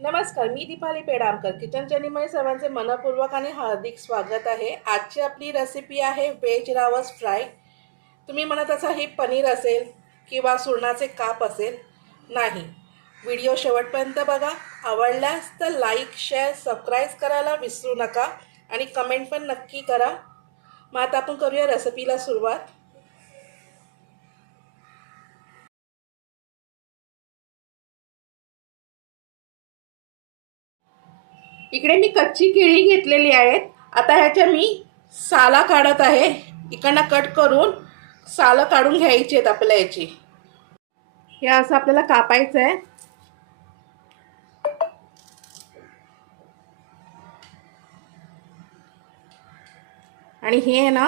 नमस्कार मी दीपाली पेडामकर. किचन चॅनलमध्ये सर्वांचे मनपूर्वक आणि हार्दिक स्वागत आहे. आजची आपली रेसिपी आहे व्हेज रावस फ्राय तुम्ही म्हणत असा ही पनीर असेल किंवा सुरणाचे काप असेल नाही. व्हिडिओ शेवटपर्यंत बघा. आवडल्यास तर लाईक शेअर सबस्क्राईब करायला विसरू नका आणि कमेंट पण नक्की करा. मग आता आपण करूया रेसिपीला सुरुवात. इकडे मी कच्ची केळी घेतलेली आहेत. आता ह्याच्या मी साला काढत आहे. इकडनं कट करून सालं काढून घ्यायची आहेत आपल्या याची. हे असं आपल्याला कापायचं आहे. आणि हे आहे ना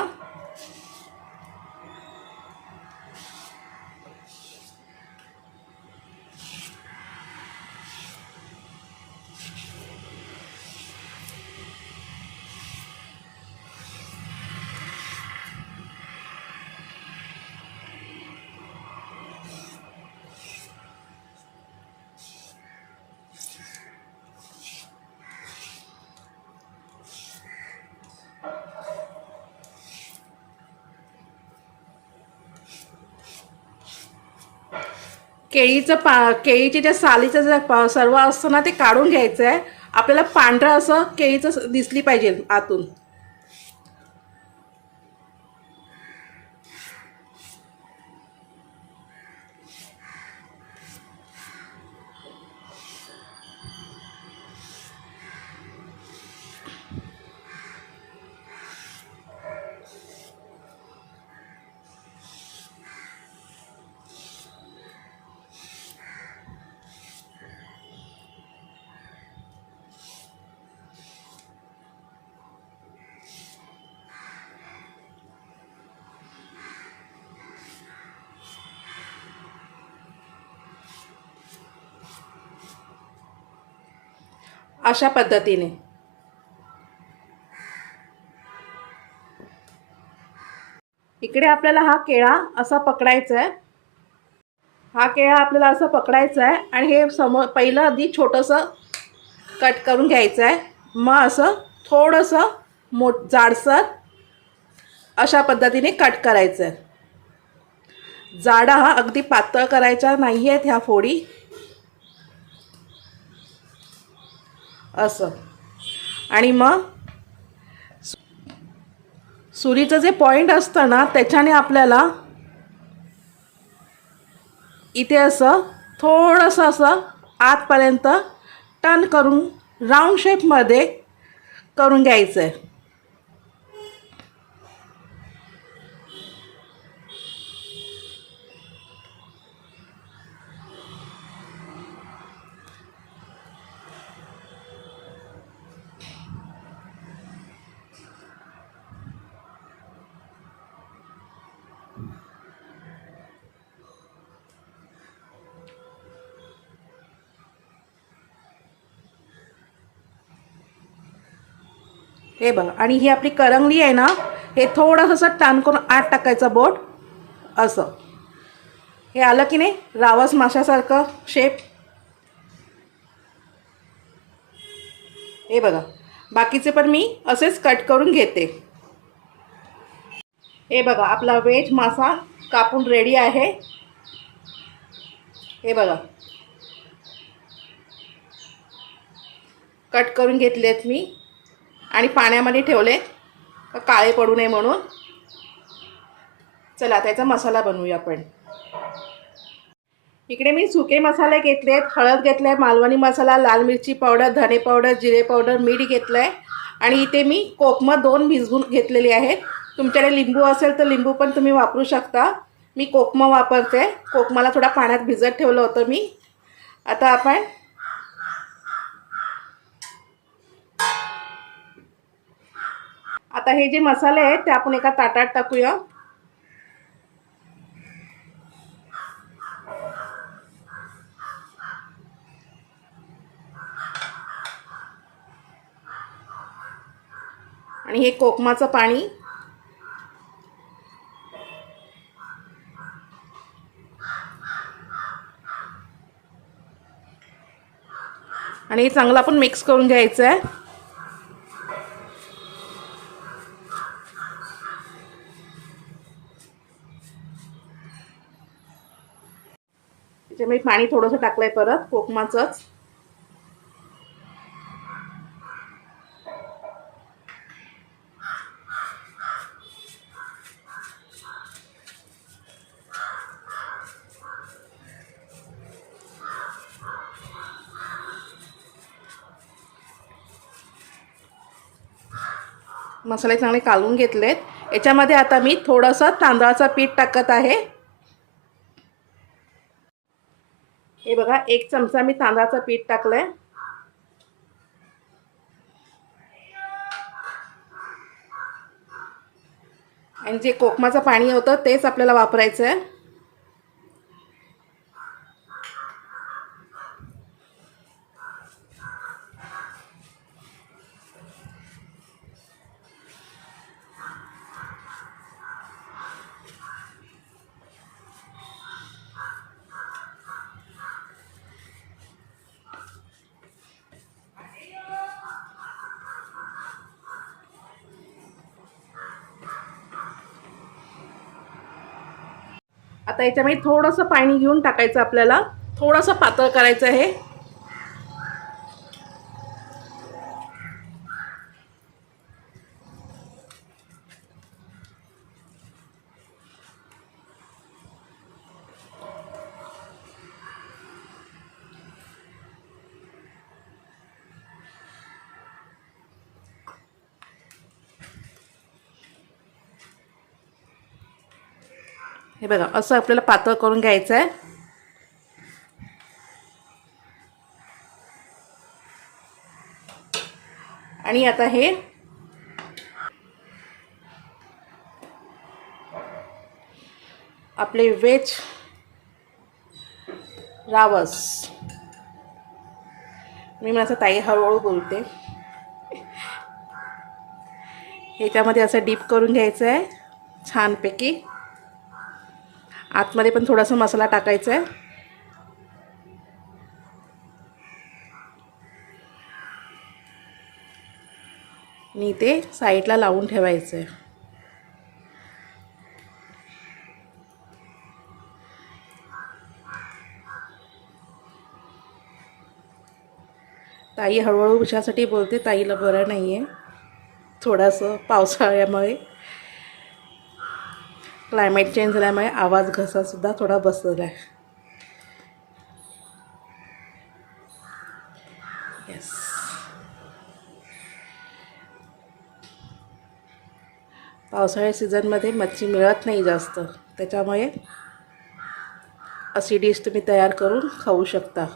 केळीचं पा केळीचे ज्या सालीचं जे पा सर्व असतं ना ते काढून घ्यायचं आहे आपल्याला पांढरं असं केळीचं दिसली पाहिजे आतून. अशा पद्धतीने. इकडे आपल्याला हा केळा असा पकडायचा आहे हा केळा आपल्याला असं पकडायचा आहे आणि हे समोर पहिलं आधी छोटंसं कट करून घ्यायचं आहे मग असं थोडंसं मोठ जाडसर अशा पद्धतीने कट करायचं आहे जाडा हा अगदी पातळ करायचा नाही आहेत ह्या फोडी. असं. आणि मग? सुरीचं जे पॉईंट असतं ना त्याच्याने आपल्याला इथे असं थोडंसं असं आतपर्यंत टन करून राऊंड शेपमध्ये करून घ्यायचं आहे हे बघा. आणि ही आपली करंगली आहे ना हे थोडंसं असं टान करून आत टाकायचं बोट. असं. हे आलं की नाही? रावस माशासारखं शेप हे बघा. बाकीचे पण मी असेच कट करून घेते. हे बघा आपला वेज मासा कापून रेडी आहे. हे बघा. कट करून घेतलेत मी. आणि पाण्यामध्ये ठेवले. का काळे पडू नये म्हणून. चला त्याचा मसाला बनवूया आपण. इकडे मी सुके मसाले घेतलेत हळद घेतलं आहे मालवणी मसाला लाल मिरची पावडर धने पावडर जिरे पावडर मीठ घेतलं आहे आणि इथे मी कोकमं दोन भिजवून घेतलेली आहेत. तुमच्याकडे लिंबू असेल तर लिंबू पण तुम्ही वापरू शकता. मी कोकमं वापरते. कोकमाला थोडा पाण्यात भिजत ठेवलं होतं मी. आता आपण आता हे जे मसाले आहेत ते आपण एका ताटात टाकूया. आणि हे कोकमाचं पाणी. आणि हे चांगलं आपण मिक्स करून घ्यायचं आहे त्याच्यामध्ये पाणी थोडंसं टाकलंय परत कोकमाचंच. मसाले चांगले कालून घेतलेत. याच्यामध्ये आता मी थोडंसं तांदळाचं पीठ टाकत आहे हे बघा एक चमचा मी तांदळाचं पीठ टाकलंय. आणि जे कोकमाचं पाणी होतं तेच आपल्याला वापरायचं आहे आता याच्यामध्ये थोडंसं पाणी घेऊन टाकायचं आपल्याला. थोडंसं पातळ करायचं आहे. हे बघा असं आपल्याला पातळ करून घ्यायचं आहे आणि आता हे आपले वेज रावस. मी मला असं ताई हळूहळू बोलते. ह्याच्यामध्ये असं डीप करून घ्यायचं आहे छानपैकी. आतमध्ये पण थोडासा मसाला टाकायचा आहे. आणि ते साईडला लावून ठेवायचं आहे. ताई हळूहळू कशासाठी बोलते? ताईला बरं नाही आहे थोडंसं पावसाळ्यामुळे. क्लायमेट चेंज झाल्यामुळे आवाज घसासुद्धा थोडा बसलेला आहे येस पावसाळ्या सीझनमध्ये मच्छी मिळत नाही जास्त. त्याच्यामुळे अशी डिश तुम्ही तयार करून खाऊ शकता.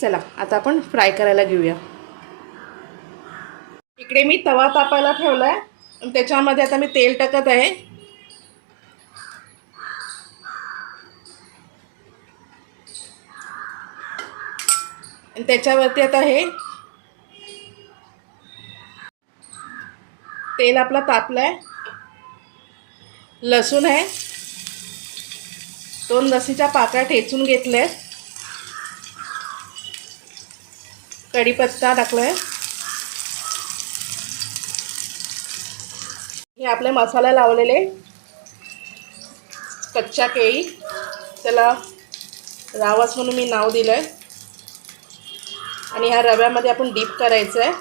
चला आता आपण फ्राय करायला घेऊया. इकडे मी तवा तापायला ठेवला आहे त्याच्यामध्ये आता मी तेल टाकत आहे. आणि त्याच्यावरती आता हे तेल आपलं तापलं आहे लसूण आहे. दोन लसीच्या पाकळ्या ठेचून घेतल्या आहेत कढीपत्ता टाकलाय. हे आपले मसाला लावलेले. कच्च्या केळी. त्याला रावस म्हणून मी नाव दिलं आहे आणि ह्या रव्यामध्ये आपण डीप करायचं आहे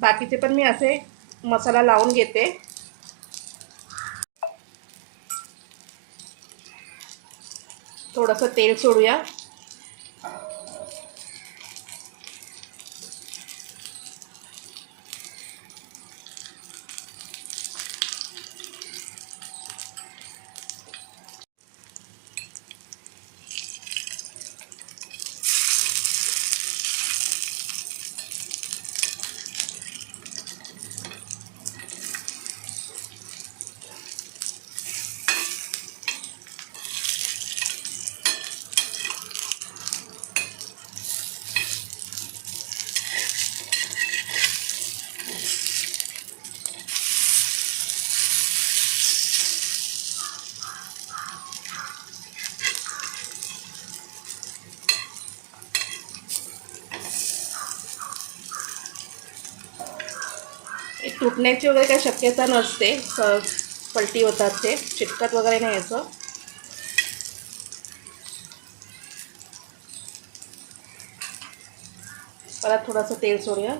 बाकीचे पण मी असे मसाला लावून घेते. थोडंसं तेल सोडूया. तुटण्याची वगैरे काही शक्यता नसते. पलटी होतात ते. चिटकत वगैरे नाही याचं परत थोडंसं तेल सोडूया.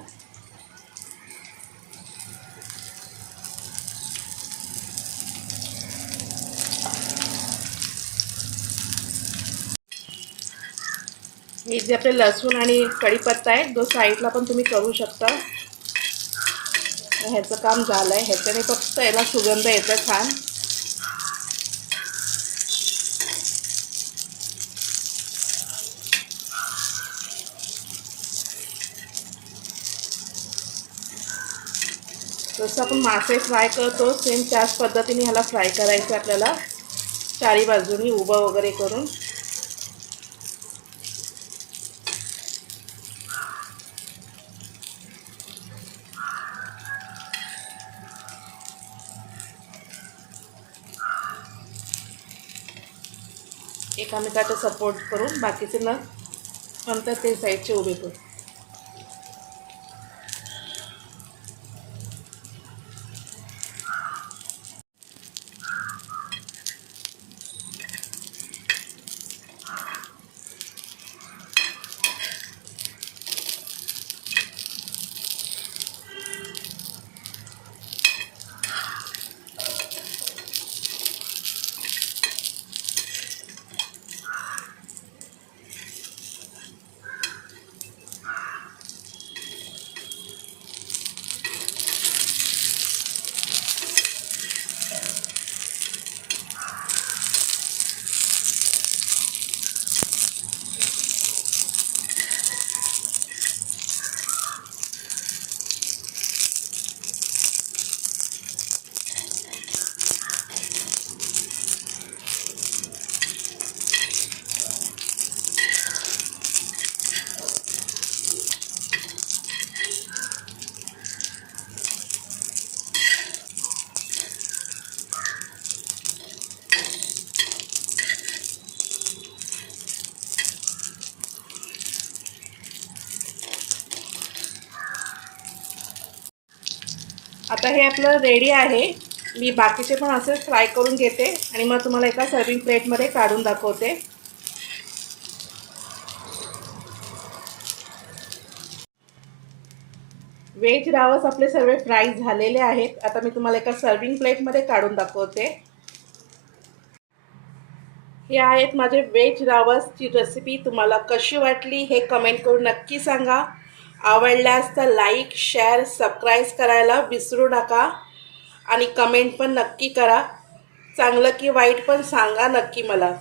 हे जे आपले लसूण आणि कढीपत्ता आहे तो साईडला पण तुम्ही करू शकता. ह्याचं काम झालं आहे ह्याच्याने फक्त याला सुगंध येतं छान. जसं आपण मासे फ्राय करतो सेम त्याच पद्धतीने ह्याला फ्राय करायचं आपल्याला. चारी बाजूनी उभं वगैरे करून. एकामेकाचा सपोर्ट करून बाकीचे न नंतर ते साईडचे उभे करू. आता हे आपलं रेडी आहे. मी बाकीचे पण असे फ्राय करून घेते आणि मग तुम्हाला एका सर्विंग प्लेटमध्ये काढून दाखवते. व्हेज रावस आपले सर्व फ्राय झालेले आहेत. आता मी तुम्हाला एका सर्विंग प्लेटमध्ये काढून दाखवते. हे आहेत माझे व्हेज रावसची रेसिपी तुम्हाला कशी वाटली हे कमेंट करून नक्की सांगा. आवडल्यास तर लाईक शेअर सबस्क्राईब करायला विसरू नका. आणि कमेंट पण नक्की करा. चांगलं की वाईट पण सांगा नक्की मला.